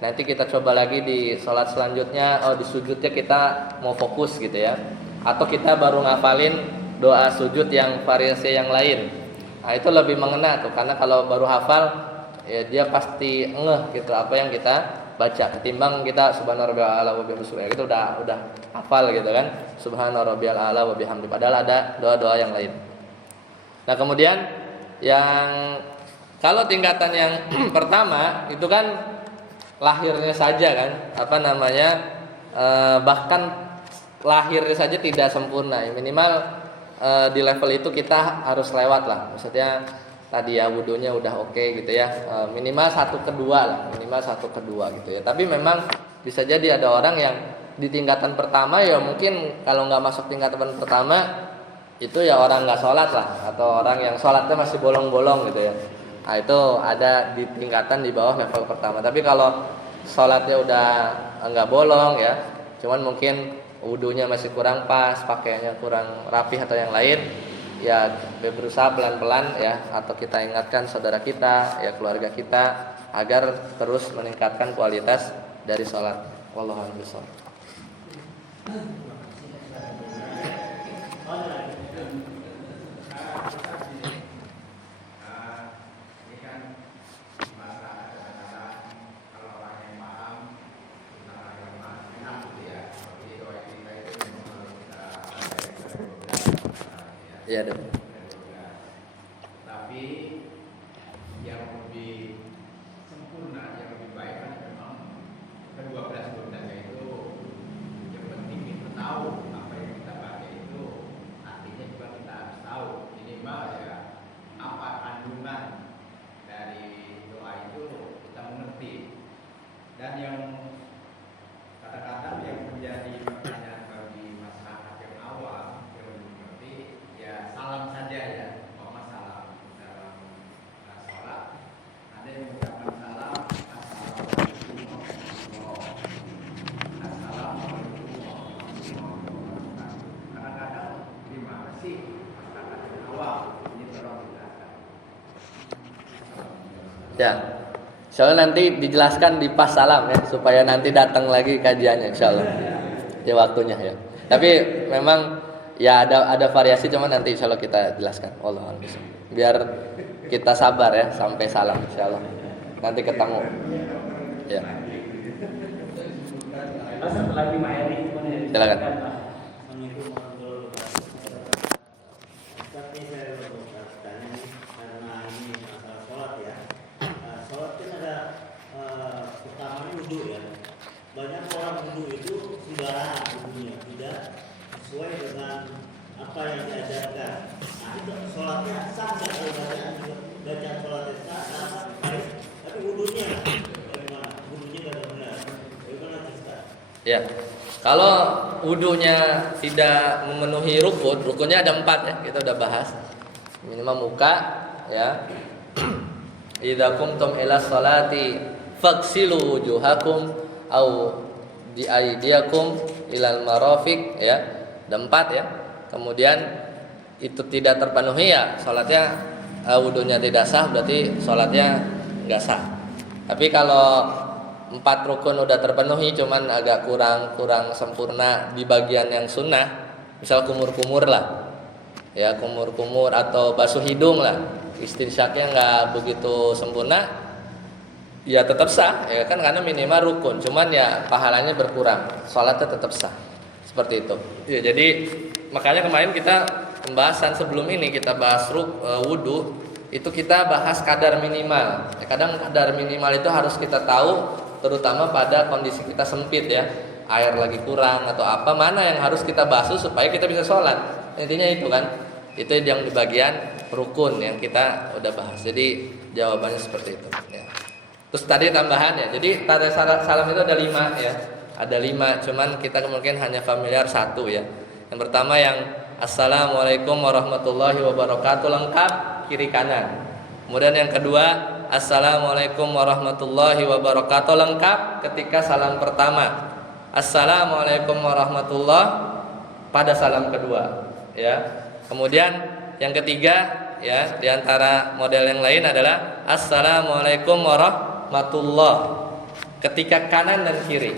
nanti kita coba lagi di sholat selanjutnya, di sujudnya kita mau fokus gitu ya. Atau kita baru ngafalin doa sujud yang variasi yang lain. Nah itu lebih mengena tuh, karena kalau baru hafal ya dia pasti ngeh gitu apa yang kita baca, ketimbang kita subhana rabbiyal a'la wa bihamdihi itu udah hafal gitu kan, subhana rabbiyal a'la wa bihamdihi, padahal ada doa-doa yang lain. Nah kemudian yang kalau tingkatan yang pertama itu kan lahirnya saja kan, apa namanya, bahkan lahirnya saja tidak sempurna, minimal di level itu kita harus lewat lah, maksudnya tadi ya wudunya udah oke gitu ya, minimal 1/2 lah, minimal 1/2 gitu ya. Tapi memang bisa jadi ada orang yang di tingkatan pertama ya mungkin kalau nggak masuk tingkatan pertama itu ya orang nggak sholat lah, atau orang yang sholatnya masih bolong-bolong gitu ya. Nah itu ada di tingkatan di bawah level pertama. Tapi kalau sholatnya udah nggak bolong ya, cuman mungkin wudunya masih kurang pas, pakaiannya kurang rapih atau yang lain, ya berusaha pelan-pelan ya, atau kita ingatkan saudara kita ya, keluarga kita agar terus meningkatkan kualitas dari sholat. Wallahu a'lam bishawab. Ya, dong. Tapi yang lebih sempurna, yang lebih baik kan memang kedua belas bundanya itu yang penting kita tahu apa yang kita baca itu artinya juga kita harus tahu minimal ya apa kandungan dari doa itu kita mengerti. Dan yang kadang-kadang yang menjadi pertanyaan bagi masyarakat yang awam yang belum mengerti, ya salam saja ya, salam dalam sholat. Ada yang mengucapkan salam, assalamualaikum warahmatullahi wabarakatuh. Kadang-kadang gimana sih masyarakat yang awam ini tolong dijelaskan. Ya, insyaallah nanti dijelaskan di pas salam ya, supaya nanti datang lagi kajiannya insyaallah. Di waktunya ya. Tapi memang ya ada variasi, cuman nanti insyaallah kita jelaskan. Wallahu a'lam bishawab. Biar kita sabar ya sampai salam insyaallah. Nanti ketemu. Ya. Setelah Pak Heri, Silakan. Banyak orang wudhu itu sembarangan wudhunya, tidak sesuai dengan apa yang diajarkan. Nah itu sholatnya sah nggak, kalau bacaan sholatnya sah, baik, tapi wudhunya bagaimana? Wudhunya nggak benar, bagaimana Ustaz? Ya, kalau wudhunya tidak memenuhi rukunnya ada 4 ya, kita udah bahas. Minimal muka ya. Idza qumtum ila sholati faghsilu wujuhakum au di aydiyakum ilal marafiq ya. Ada 4 ya. Kemudian itu tidak terpenuhi ya salatnya, wudunya tidak sah, berarti salatnya enggak sah. Tapi kalau 4 rukun udah terpenuhi cuman agak kurang sempurna di bagian yang sunnah, misal kumur-kumur lah. Ya, kumur-kumur atau basuh hidung lah. Istinsyaknya enggak begitu sempurna, ya tetap sah ya kan, karena minimal rukun, cuman ya pahalanya berkurang, sholatnya tetap sah, seperti itu ya. Jadi makanya kemarin kita pembahasan sebelum ini kita bahas wudhu itu kita bahas kadar minimal ya, kadang kadar minimal itu harus kita tahu terutama pada kondisi kita sempit ya, air lagi kurang atau apa, mana yang harus kita basuh supaya kita bisa sholat. Intinya itu kan, itu yang di bagian rukun yang kita udah bahas. Jadi jawabannya seperti itu ya. Terus tadi tambahan ya, jadi tanda salam itu ada 5 ya, ada 5, cuman kita mungkin hanya familiar 1 ya. Yang pertama yang Assalamualaikum warahmatullahi wabarakatuh lengkap kiri kanan. Kemudian yang kedua Assalamualaikum warahmatullahi wabarakatuh lengkap ketika salam pertama. Assalamualaikum warahmatullahi pada salam kedua ya. Kemudian yang ketiga ya, diantara model yang lain adalah Assalamualaikum warahmatullahi ketika kanan dan kiri.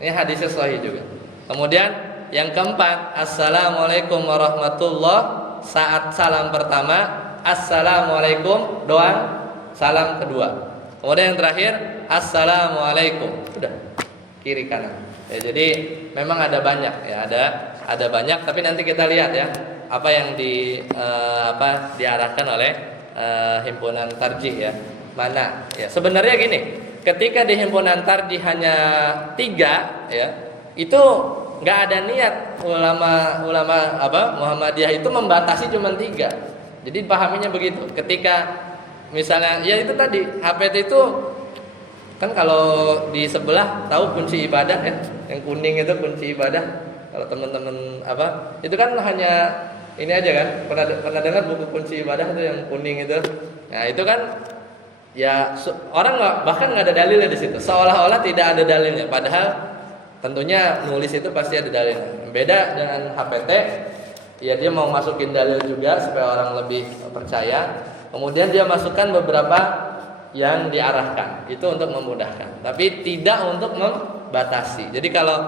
Ini hadisnya sahih juga. Kemudian yang keempat Assalamualaikum warahmatullahi saat salam pertama. Assalamualaikum doang salam kedua. Kemudian yang terakhir Assalamualaikum, sudah kiri kanan ya. Jadi memang ada banyak ya, ada banyak, tapi nanti kita lihat ya apa yang diarahkan oleh himpunan tarjih ya, mana ya. Sebenarnya gini, ketika di himpunan tarjih hanya 3 ya, itu nggak ada niat ulama Muhammadiyah itu membatasi cuma 3. Jadi pahaminya begitu. Ketika misalnya ya itu tadi HPT itu kan, kalau di sebelah tahu kunci ibadah ya, yang kuning itu kunci ibadah. Kalau teman-teman itu kan hanya ini aja kan, pernah dengar buku kunci ibadah itu yang kuning itu. Nah itu kan ya orang bahkan nggak ada dalilnya di situ, seolah-olah tidak ada dalilnya, padahal tentunya nulis itu pasti ada dalilnya. Beda dengan HPT. Ya dia mau masukin dalil juga supaya orang lebih percaya. Kemudian dia masukkan beberapa yang diarahkan, itu untuk memudahkan, tapi tidak untuk membatasi. Jadi kalau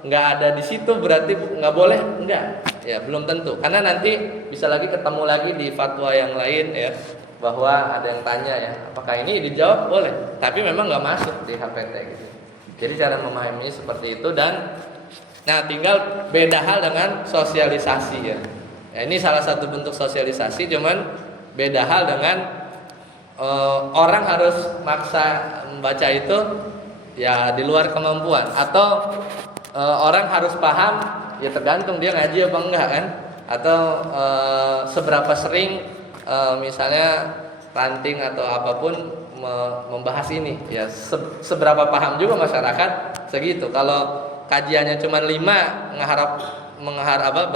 nggak ada di situ berarti nggak boleh, enggak. Ya belum tentu, karena nanti bisa lagi ketemu lagi di fatwa yang lain ya, bahwa ada yang tanya ya, apakah ini, dijawab boleh, tapi memang nggak masuk di HPT gitu. Jadi cara memahami seperti itu. Dan nah tinggal beda hal dengan sosialisasi ya. Ya ini salah satu bentuk sosialisasi, cuman beda hal dengan orang harus maksa membaca itu ya di luar kemampuan, atau orang harus paham ya, tergantung dia ngaji apa enggak kan, atau seberapa sering misalnya ranting atau apapun membahas ini ya, seberapa paham juga masyarakat segitu. Kalau kajiannya cuma 5,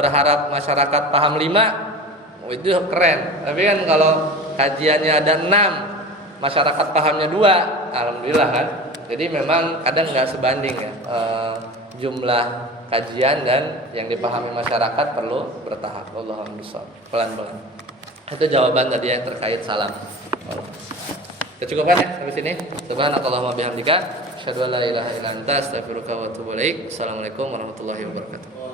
berharap masyarakat paham 5, itu keren. Tapi kan kalau kajiannya ada 6, masyarakat pahamnya 2, alhamdulillah kan. Jadi memang kadang nggak sebanding ya, jumlah kajian dan yang dipahami masyarakat perlu bertahap. Allahumma sholli pelan-pelan. Itu jawaban tadi yang terkait salam. Kecukupan ya sampai sini. Subhanakallahumma bihamdika asyhadu an la ilaha illa anta astaghfiruka wa atubu ilaik. Assalamualaikum warahmatullahi wabarakatuh.